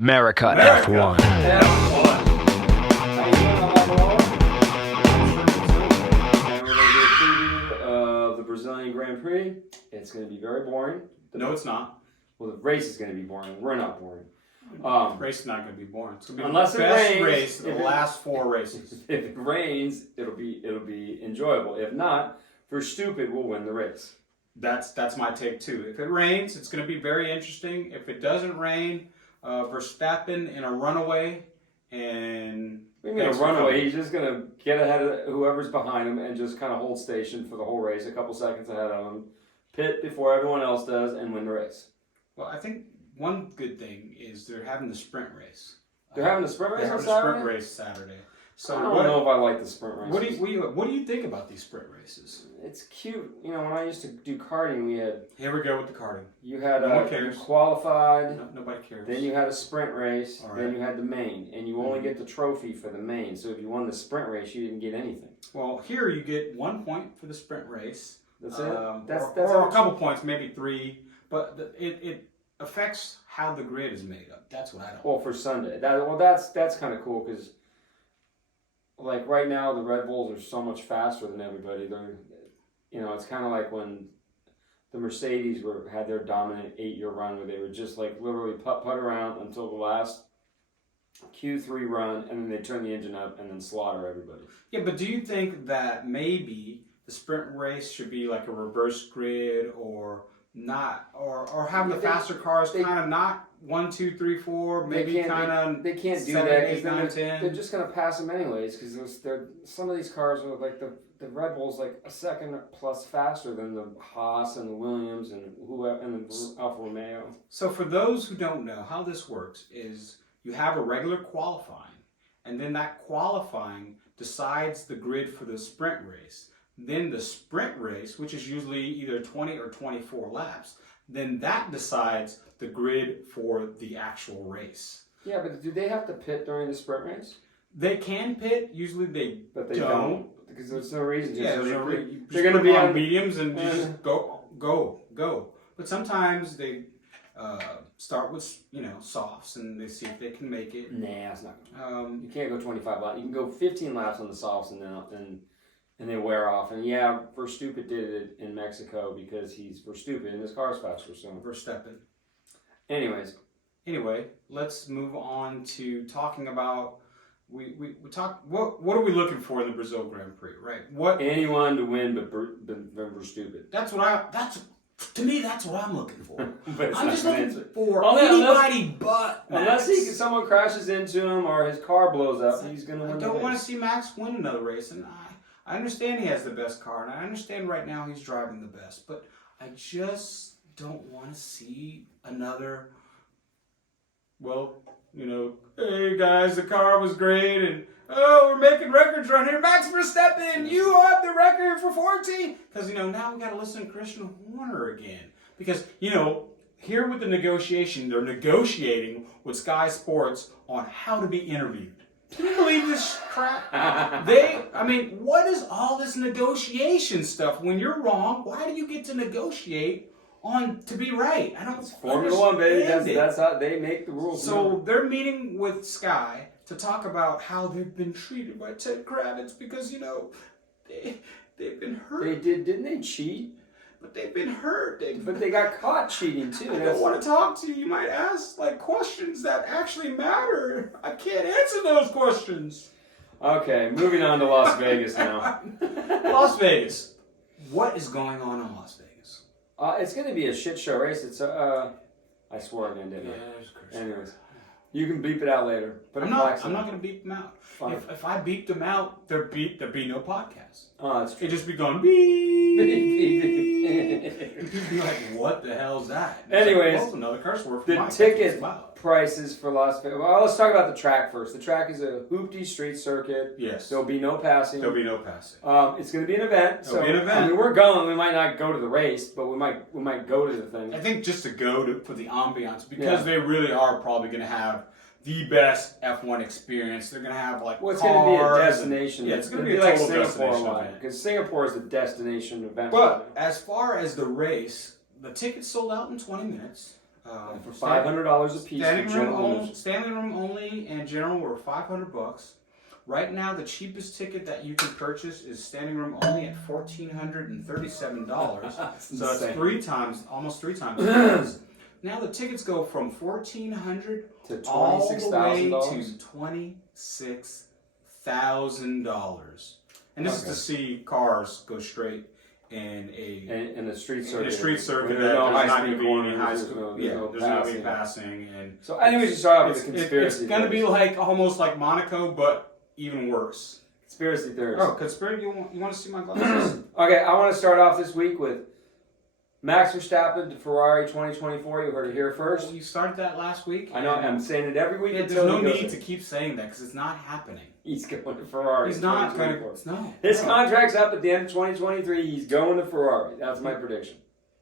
Merica Merica. F1. F1. And we're going to do a preview of the Brazilian Grand Prix. It's going to be very boring. No, it's not. Well, the race is going to be boring. We're not boring. The race is not going to be boring. It's going to be Unless the it best rains, race of the if it- last four races. If it rains, it'll be enjoyable. If not, for stupid, we'll win the race. That's my take too. If it rains, it's going to be very interesting. If it doesn't rain, Verstappen in a runaway and What do you mean a runaway? He's just going to get ahead of whoever's behind him and just kind of hold station for the whole race, a couple seconds ahead of him, pit before everyone else does, and win the race. Well, I think one good thing is they're having the sprint race. They're having the sprint race They're on having the Saturday? sprint race Saturday. So I don't know if I like the sprint races. What do you think about these sprint races? It's cute. You know, when I used to do karting, we had... Here we go with the karting. You had No one you cares. qualified, No, nobody cares. then you had a sprint race, All then right. you had the main, and you only get the trophy for the main. So if you won the sprint race, you didn't get anything. Well, here you get 1 point for the sprint race. That's it. Or That's a couple points, maybe 3. But it affects how the grid is made up. That's what I don't. Well, for Sunday. That's kind of cool because, like right now, the Red Bulls are so much faster than everybody. They're, it's kind of like when the Mercedes had their dominant 8-year run where they would just like literally putt around until the last Q3 run, and then they turn the engine up and then slaughter everybody. Yeah, but do you think that maybe the sprint race should be like a reverse grid or not, or have the faster cars kind of not 1, 2, 3, 4, maybe kind of they can't do 7, that 8, 9, because 10. they're just gonna pass them anyways because some of these cars are like the Red Bull's like a second plus faster than the Haas and the Williams and the Alfa Romeo. So for those who don't know, how this works is you have a regular qualifying, and then that qualifying decides the grid for the sprint race. Then the sprint race, which is usually either 20 or 24 laps, then that decides the grid for the actual race. Yeah, but do they have to pit during the sprint race? They can pit, usually they don't. Because there's no reason to. Yeah, So there's no they're going to be on mediums and just go. But sometimes they start with softs and they see if they can make it. Nah, it's not. You can't go 25 laps. You can go 15 laps on the softs and they wear off. And yeah, Verstappen did it in Mexico because he's Verstappen and his car's faster. So Verstappen. Anyway, let's move on to talking about we talk what are we looking for in the Brazil Grand Prix, right? Anyone to win but Verstappen. That's what I'm looking for. But I'm just looking for unless anybody but Max. Unless someone crashes into him or his car blows up, he's going to win. I don't want to see Max win another race, and I understand he has the best car, and I understand right now he's driving the best, but I just don't want to see another. Well, hey guys, the car was great, and we're making records right here. Max Verstappen, you have the record for 14. Because now we got to listen to Christian Horner again. Because here with the negotiation, they're negotiating with Sky Sports on how to be interviewed. Can you believe this crap? What is all this negotiation stuff? When you're wrong, why do you get to negotiate on to be right? I don't. Formula One, baby. That's how they make the rules. So they're meeting with Sky to talk about how they've been treated by Ted Kravitz because they've been hurt. Didn't they cheat? But they've been hurt. But they got caught cheating too. I don't want to talk to you. You might ask questions that actually matter. I can't answer those questions. Okay, moving on to Las Vegas now. Las Vegas. What is going on in Las Vegas? It's going to be a shit show race. It's I swore again, didn't I? Anyways, you can beep it out later. But I'm not going to beep them out. Fine. If I beep them out, there'd be no podcast. Oh, that's true. It'd just be going beep. Beep. You'd be like, what the hell's that? Anyways, that's another curse word for the my ticket wow. prices for Las Vegas. Well, let's talk about the track first. The track is a hoopty street circuit. Yes. There'll be no passing. There'll be no passing. It's going to be an event. It'll be an event. I mean, we're going. We might not go to the race, but we might go to the thing. I think just to go for the ambiance because they really are probably going to have the best F1 experience. They're going to have it's going to be a cars destination. It's going to be be a like total Singapore destination line event. because Singapore is the destination event. But as far as the race, the tickets sold out in 20 minutes. For $500 a piece. Standing room only and general were $500. Right now, the cheapest ticket that you can purchase is standing room only at $1,437. So it's almost three times the price. Now the tickets go from $1,400 to all the way $26,000 to $26,000, and this is to see cars go straight in a street circuit. In a street circuit, there's no high high-speed speed corners, high there's school. no There's no passing. passing. And so, anyways, you start off with the conspiracy. It's going to be like almost like Monaco, but even worse. Conspiracy theories. Oh, conspiracy! You want to see my glasses? Okay, I want to start off this week with Max Verstappen to Ferrari 2024. You heard it here first. Well, you started that last week. I know. I'm saying it every week. Yeah, there's no need to keep saying that because it's not happening. He's going to Ferrari. He's not going to. No. His contract's up at the end of 2023. He's going to Ferrari. That's my prediction.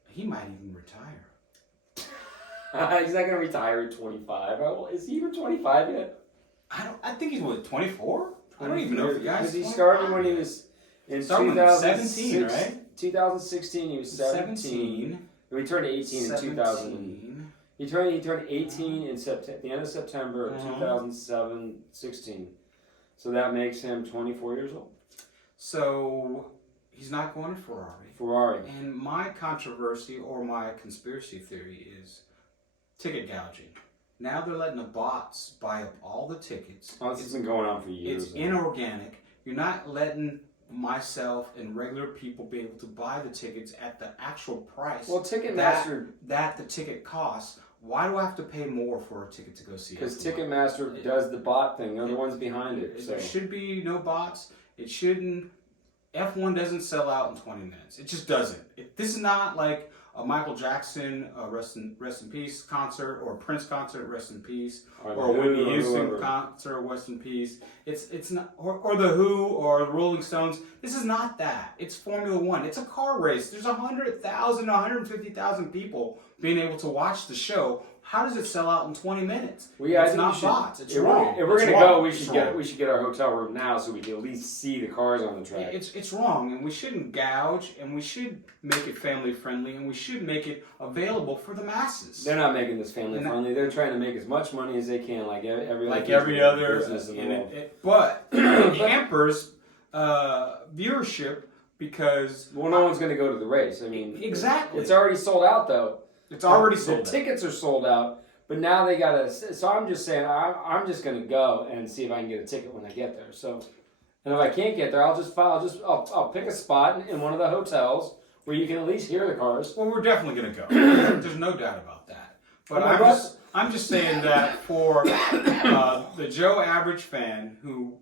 He might even retire. He's not going to retire at 25. Is he even 25 yet? I think he's 24. I don't even know if the guy's. Because he started when he was in 2017, right? 2016. He was 17. He turned 18 in 2000. He turned 18 in the end of September of 2016. So that makes him 24 years old. So he's not going to Ferrari. And my controversy or my conspiracy theory is ticket gouging. Now they're letting the bots buy up all the tickets. Oh, this has been going on for years. It's inorganic. You're not letting myself and regular people be able to buy the tickets at the actual price. Well, Ticketmaster that the ticket costs. Why do I have to pay more for a ticket to go see it? Because Ticketmaster does the bot thing. They're the ones behind it. There should be no bots. It shouldn't. F1 doesn't sell out in 20 minutes. It just doesn't. This is not like a Michael Jackson rest in peace concert, or a Prince concert, rest in peace, or a Whitney Houston concert, rest in peace. It's not, or the Who or the Rolling Stones. This is not that. It's Formula One. It's a car race. There's 100,000, 150,000 people being able to watch the show. How does it sell out in 20 minutes? It's not bots. It's wrong. If we're gonna go, we should get our hotel room now so we can at least see the cars on the track. It's wrong, and we shouldn't gouge, and we should make it family friendly, and we should make it available for the masses. They're not making this family friendly. They're trying to make as much money as they can, like every other business in the world. But it hampers viewership because no one's going to go to the race. I mean, exactly. It's already sold out, though. It's already sold out. The tickets are sold out, but now they got to. So I'm just saying, I'm just going to go and see if I can get a ticket when I get there. So, and if I can't get there, I'll pick a spot in one of the hotels where you can at least hear the cars. Well, we're definitely going to go. There's no doubt about that. But I'm just saying that for the Joe average fan who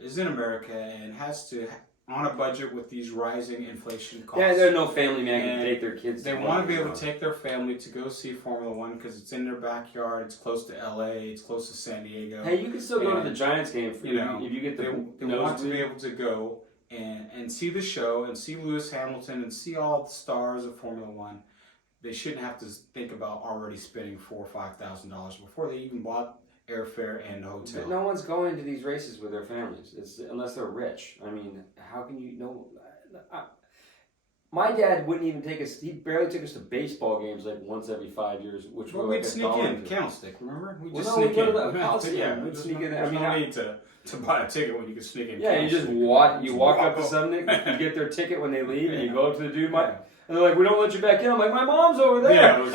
is in America and has to on a budget with these rising inflation costs. Yeah, there's no family man can take their kids. They want to be able to take their family to go see Formula One because it's in their backyard. It's close to LA. It's close to San Diego. Hey, you can still go to the Giants game if you get they want to be able to go and see the show and see Lewis Hamilton and see all the stars of Formula One. They shouldn't have to think about already spending $4,000 or $5,000 before they even bought airfare and hotel. But no one's going to these races with their families, unless they're rich. I mean, how can you know? My dad wouldn't even take us. He barely took us to baseball games like once every 5 years, which were like we'd sneak in, candlestick. Remember? We'd sneak in. We'd sneak in. There's no need to buy a ticket when you can sneak in. Yeah, you just walk. You walk up to somebody, you get their ticket when they leave, and you go up to the dude. And they're like, we don't let you back in. I'm like, my mom's over there. Yeah, it was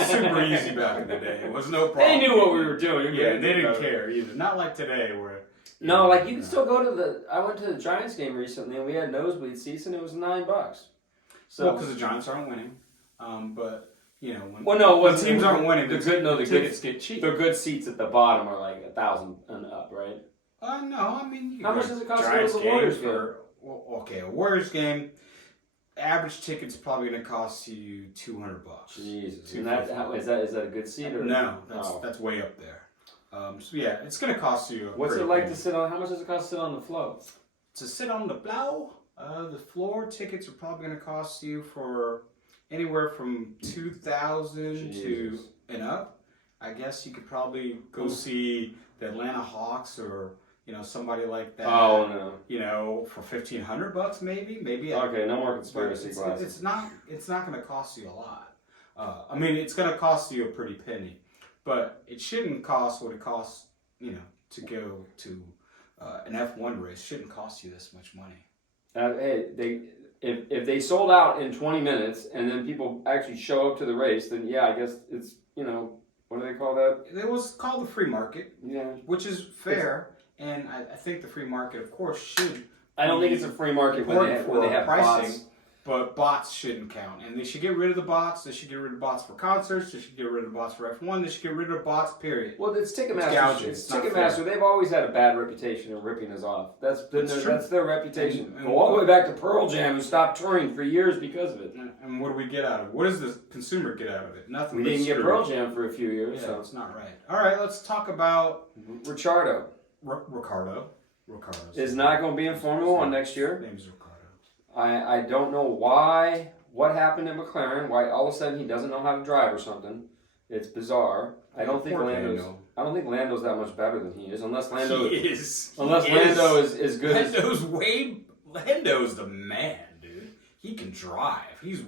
super easy back in the day. It was no problem. They knew what we were doing. Yeah, they didn't care either. Not like today where... No, like you can still go to I went to the Giants game recently and we had nosebleed seats and it was $9. So because the Giants aren't winning. But, when teams aren't winning, the tickets get cheap. The good seats at the bottom are like $1,000 and up, right? No, I mean... How much does it cost to go to the Warriors game? A Warriors game... Average ticket's probably going to cost you $200. Jesus, and is that a good seat or no? That's way up there. So yeah, it's going to cost you. What's it like to sit on? How much does it cost to sit on the floor? To sit on the the floor tickets are probably going to cost you for anywhere from $2,000 to and up. I guess you could probably go see the Atlanta Hawks or. Somebody like that. Oh no. For $1,500 maybe. Okay, no more conspiracy classes. It's not going to cost you a lot. I mean, it's going to cost you a pretty penny, but it shouldn't cost what it costs, to go to an F1 race. It shouldn't cost you this much money. Hey, if they sold out in 20 minutes and then people actually show up to the race, then yeah, I guess it's, what do they call that? It was called the free market, Yeah. which is fair, and I think the free market, of course, should. I don't think it's a free market when they have pricing, bots. but bots shouldn't count, and they should get rid of the bots. They should get rid of bots for concerts. They should get rid of bots for F1. They should get rid of bots. Period. Well, it's Ticketmaster. gouging. It's It's not Ticketmaster. fair. They've always had a bad reputation of ripping us off. That's true. their reputation. And Go all the way back to Pearl Jam, who stopped touring for years because of it. And what do we get out of it? What does the consumer get out of it? Nothing. We but didn't get screws. Pearl Jam for a few years, Yeah, so it's not right. All right, let's talk about Ricciardo Ricardo. is not going to be in Formula One next year. His name's Ricardo. I don't know what happened in McLaren, why all of a sudden he doesn't know how to drive or something. It's bizarre. I don't think Lando's that much better than he is, unless Lando is. Lando is good as Lando's the man, dude. He can drive. He's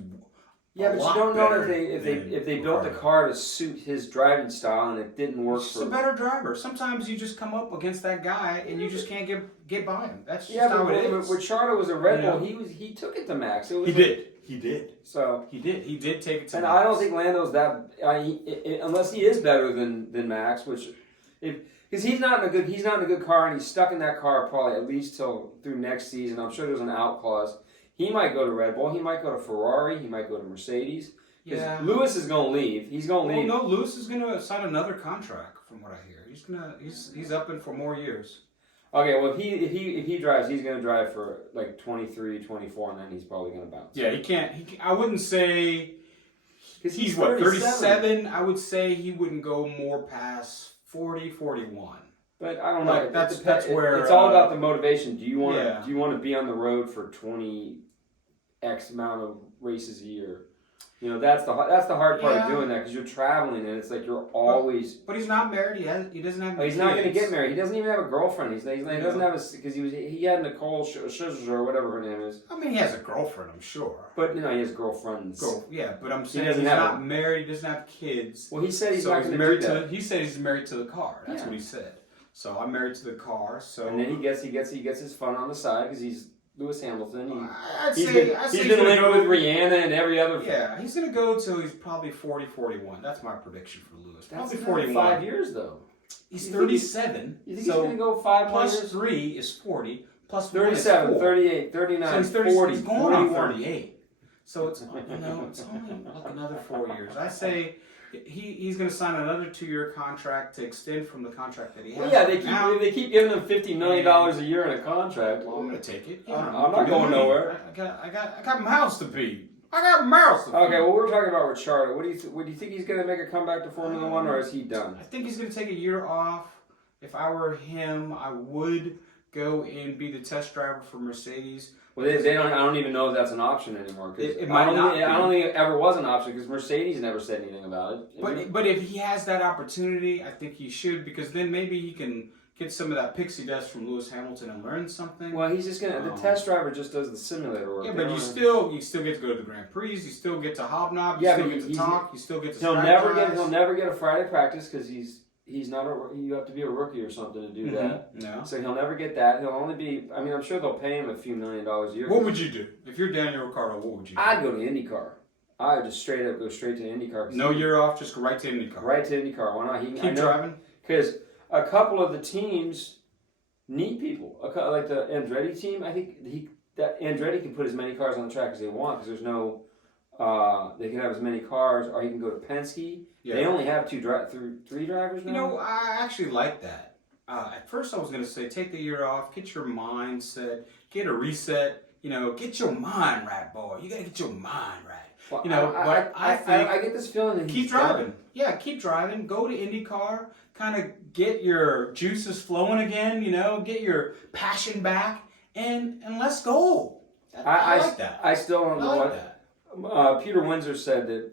yeah, but you don't know if they built the car to suit his driving style and it didn't work. He's a better driver. Sometimes you just come up against that guy and you just can't get by him. That's just how it is. When Ricciardo was a Red Bull, he took it to Max. He did. So he did take it to and Max. I don't think Lando's that unless he is better than Max, which because he's not in a good car and he's stuck in that car probably at least through next season. I'm sure there's an out clause. He might go to Red Bull. He might go to Ferrari. He might go to Mercedes. Because Lewis is going to leave. He's going to leave. No, Lewis is going to sign another contract, from what I hear. He's up in for more years. Okay, well, if he drives, he's going to drive for like 23, 24, and then he's probably going to bounce. Yeah, he can't. I wouldn't say he's 37. I would say he wouldn't go more past 40, 41. But I don't know. That's where it's all about the motivation. Do you want yeah. Do you want to be on the road for 20 X amount of races a year? That's the hard part of doing that because you're traveling and it's like you're always. But he's not married. He doesn't have. He's not going to get married. He doesn't even have a girlfriend. He doesn't have because he had Nicole Scherzer or whatever her name is. I mean, he has a girlfriend, I'm sure. But he has girlfriends. Yeah, but I'm saying he's not married. He doesn't have kids. Well, he said he's not going to do that. He said he's married to the car. That's what he said. So I'm married to the car. So and then he gets his fun on the side because he's Lewis Hamilton. He's been linked with Rihanna and every other. Yeah, he's going to go till he's probably 40, 41. That's my prediction for Lewis. That's probably 41. 5 years though. He's 37. You think he's going to go 5 more years? Plus 3 is 40. Plus 37, 38, 39, so 40, he's going on 41. 38. So it's only like another 4 years. I say he's going to sign another 2-year contract to extend from the contract that he has. Well, yeah, they keep giving him $50 million a year in a contract. Well, I'm going to take it. I'm not going nowhere. I got mouths to feed. Okay, well, we're talking about Ricciardo. What do you think he's going to make a comeback to Formula One, or is he done? I think he's going to take a year off. If I were him, I would go and be the test driver for Mercedes. Well, they don't. I don't even know if that's an option anymore. It might not be. I don't think it ever was an option because Mercedes never said anything about it. But if he has that opportunity, I think he should, because then maybe he can get some of that pixie dust from Lewis Hamilton and learn something. Well, he's just gonna. The test driver just does the simulator work. Yeah, but you still get to go to the Grand Prix. You still get to hobnob. You still get to talk. You still get to. He'll never get a Friday practice because he's not you have to be a rookie or something to do that. No. So he'll never get that. He'll only be. I mean, I'm sure they'll pay him a few $1 million a year. What would you do if you're Daniel Ricciardo? What would you do? I'd go to IndyCar. I would just go straight to IndyCar. No year off, just go right to IndyCar. Right to IndyCar. Why not? Keep driving. Because a couple of the teams need people. Like the Andretti team, I think Andretti can put as many cars on the track as they want because there's no. They can have as many cars, or he can go to Penske. Yeah. They only have 3 drivers now. I actually like that. At first, I was going to say take the year off, get your mindset, get a reset. Get your mind right, boy. You got to get your mind right. Well, I think I get this feeling that keep driving. Done. Yeah, keep driving. Go to IndyCar. Kind of get your juices flowing again. Get your passion back, and let's go. I like that. I still don't know what. Peter Windsor said that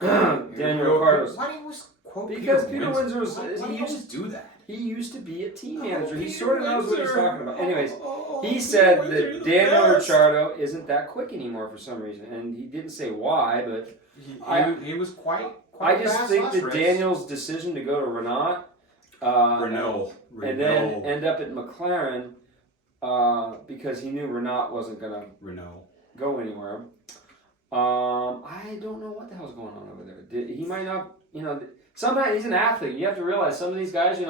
Daniel Ricciardo's. Why do you always quote Because Peter Peter Windsor was Why do you just do that? He used to be a team Oh, manager. He Peter sort of knows what he's Windsor. talking about. Anyways, he Peter said Windsor, that you're the Daniel best. Ricciardo isn't that quick anymore for some reason, and he didn't say why, but He was quite I just fast think last that race. Daniel's decision to go to Renault, Renault. and then end up at McLaren because he knew Renault wasn't going to go anywhere. I don't know what the hell's going on over there. He might not, sometimes he's an athlete. You have to realize some of these guys, they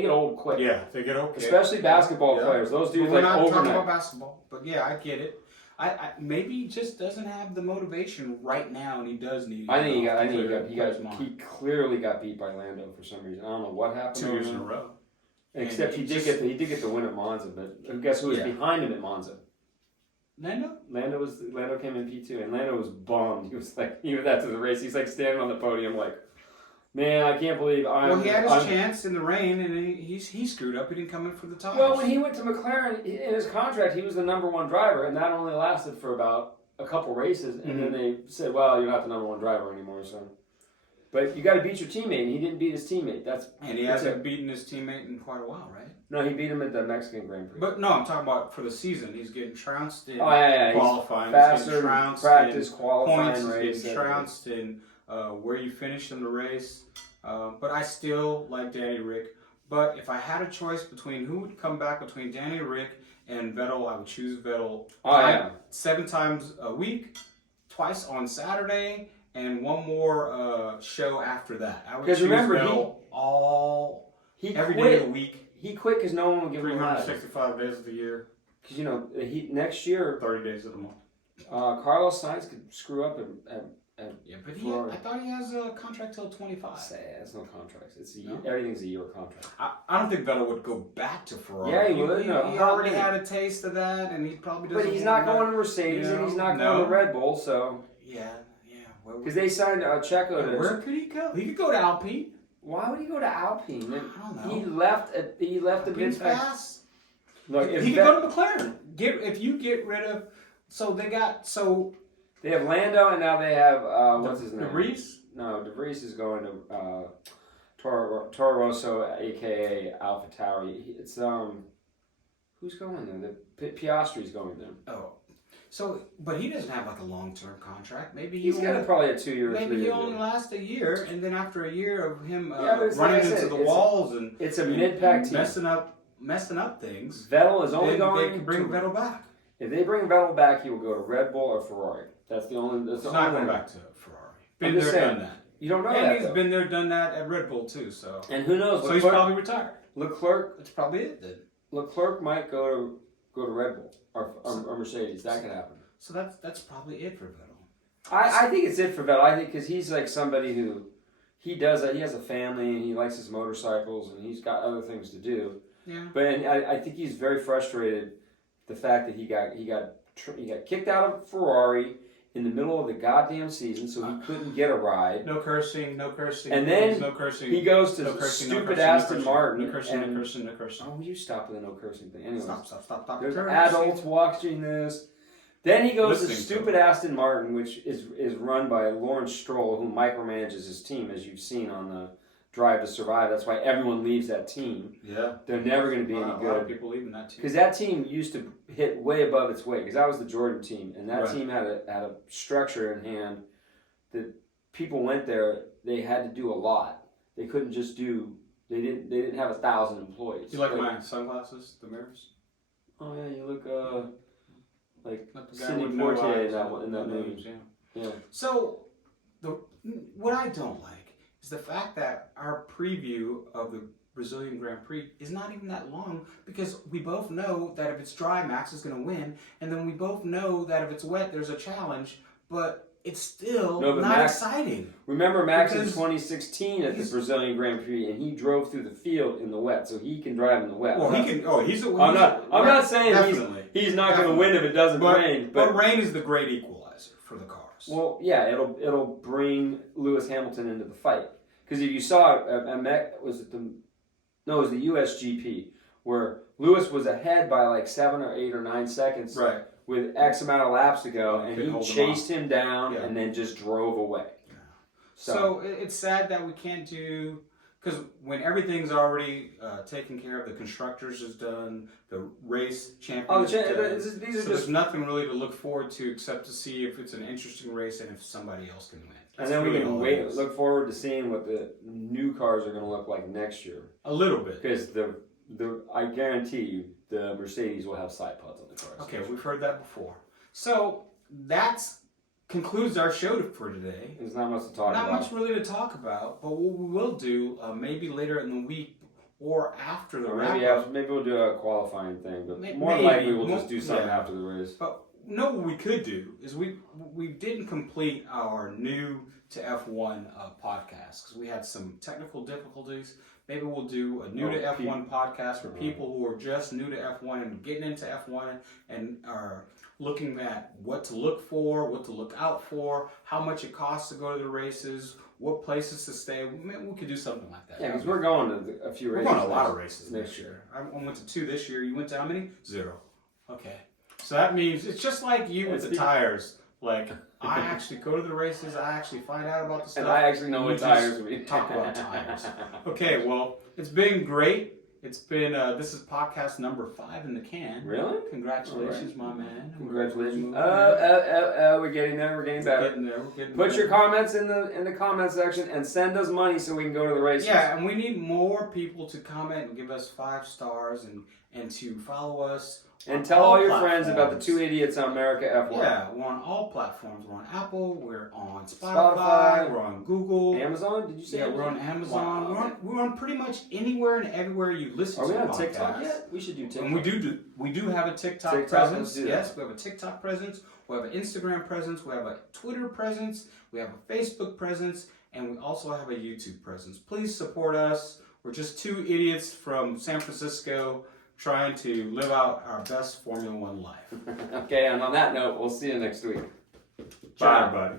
get old quick. Yeah, they get okay. Especially basketball players. Those dudes we're like not overnight. talking about basketball, but yeah, I get it. I maybe he just doesn't have the motivation right now, and he does need. I think he clearly got beat by Lando for some reason. I don't know what happened. 2 years in a row. Except he did get the win at Monza, but guess who was behind him at Monza? Lando came in P2, and Lando was bummed. He was like, even after the race, he's like standing on the podium, like, man, I can't believe he had his chance in the rain, and he screwed up. He didn't come in for the tires. Well, when he went to McLaren, in his contract, he was the number one driver, and that only lasted for about a couple races, and then they said, well, you're not the number one driver anymore, so. But you got to beat your teammate, and he didn't beat his teammate. And he hasn't beaten his teammate in quite a while, right? No, he beat him at the Mexican Grand Prix. But no, I'm talking about for the season. He's getting trounced in He's qualifying. faster, he's getting trounced practice, in qualifying points. race. He's getting trounced in where you finish in the race. But I still like Danny Rick. But if I had a choice between who would come back between Danny Rick and Vettel, I would choose Vettel. 7 times a week, twice on Saturday, and one more show after that. I would choose Vettel every day of the week. He quit because no one would give him a ride. 365 days of the year. Because, next year... 30 days of the month. Carlos Sainz could screw up at but I thought he has a contract till 25. It's no contracts. Everything's a year contract. I don't think Vettel would go back to Ferrari. Yeah, he would. He already had a taste of that, and he probably doesn't. But he's not going to Mercedes, and he's not going to Red Bull, so... Yeah. Because they signed Checo to... Where could he go? He could go to Alpine. Why would he go to Alpine? I don't know. He left the mid fast. Look, he could go to McLaren. If you get rid of... They have Lando, and now they have... what's his name? De Vries? No, De Vries is going to Toro Rosso, a.k.a. AlphaTauri. It's... Who's going there? Piastri's going there. Oh. But he doesn't have like a long-term contract. Maybe he's got probably a 2-year, 3-year. Maybe he only lasts a year, and then after a year of him running into the walls and it's a mid-pack team messing up things. Vettel is only going. They can bring Vettel back. If they bring Vettel back, he will go to Red Bull or Ferrari. That's the only. He's not going back to Ferrari. Been there, done that. You don't know that. And he's been there, done that at Red Bull too. So. And who knows? So he's probably retired. Leclerc. That's probably it then. Leclerc might go to Red Bull or Mercedes. That could happen. So that's probably it for Vettel. I think it's it for Vettel. I think because he's like somebody who he has a family and he likes his motorcycles and he's got other things to do. Yeah. But I think he's very frustrated the fact that he got kicked out of Ferrari in the middle of the goddamn season, so he couldn't get a ride. No cursing. And then no cursing. He goes to stupid Aston Martin. No cursing. Oh, will you stop with the no cursing thing? Anyway, stop. There's adults watching this. Then he goes to stupid Aston Martin, which is run by Lawrence Stroll, who micromanages his team, as you've seen on the Drive to Survive. That's why everyone leaves that team. Yeah. They're never going to be any good. A lot of people leaving that team. Because that team used to hit way above its weight. Because that was the Jordan team. And that team had a structure in hand that people went there, they had to do a lot. They couldn't just do... They didn't have 1,000 employees. You like my sunglasses, the mirrors? Oh, yeah, you look... like Sidney Poitier in that movie. Yeah. So, what I don't like is the fact that our preview of the Brazilian Grand Prix is not even that long, because we both know that if it's dry, Max is going to win, and then we both know that if it's wet, there's a challenge, but it's still not exciting. Remember Max in 2016 at the Brazilian Grand Prix, and he drove through the field in the wet, so he can drive in the wet. Well, he can. Oh, he's. I'm not saying he's not going to win if it doesn't rain. But rain is the great equalizer for the cars. Well, yeah, it'll bring Lewis Hamilton into the fight, because if you saw it, it was the USGP where Lewis was ahead by like 7 or 8 or 9 seconds. Right. With X amount of laps to go, and he chased him down and then just drove away. Yeah. So it's sad that we can't do, because when everything's already taken care of, the constructors is done, the race champions is done. These are There's nothing really to look forward to except to see if it's an interesting race and if somebody else can win. And then we can look forward to seeing what the new cars are going to look like next year. A little bit. Because I guarantee you, the Mercedes will have side pods on the cars. Okay, we've heard that before. So that concludes our show for today. There's not much to talk about. Not much really to talk about, but what we will do, maybe later in the week or after the wrap-up. Maybe we'll do a qualifying thing, but more maybe, likely we'll just do something after the race. But no, what we could do is we didn't complete our new to F1 podcast because we had some technical difficulties. Maybe we'll do a new to F1 podcast for people who are just new to F1 and getting into F1 and are looking at what to look for, what to look out for, how much it costs to go to the races, what places to stay. Maybe we could do something like that. Yeah, because we're going to a few races. We're going to a lot of races next year. I went to 2 this year. You went to how many? 0. Okay. So that means it's just like you with the tires. Like, I actually go to the races. I actually find out about the stuff. And I actually know what tires mean. Talk about tires. Okay, well, it's been great. It's been, this is podcast number 5 in the can. Really? Congratulations, my man. Congratulations. We're getting there. We're getting better. We're getting Put there. your comments in the comment section and send us money so we can go to the races. Yeah, and we need more people to comment and give us 5 stars and to follow us. And tell all your friends about the 2 idiots on Merica F1. Yeah, we're on all platforms. We're on Apple, we're on Spotify, we're on Google. Amazon, did you say? Yeah, we're on Amazon. Wow. We're on pretty much anywhere and everywhere you listen to podcasts. Are we on TikTok yet? We should do TikTok. And we do have a TikTok presence. Yes, we have a TikTok presence. We have an Instagram presence. We have a Twitter presence. We have a Facebook presence. And we also have a YouTube presence. Please support us. We're just 2 idiots from San Francisco trying to live out our best Formula One life. Okay, and on that note, we'll see you next week. Bye, everybody.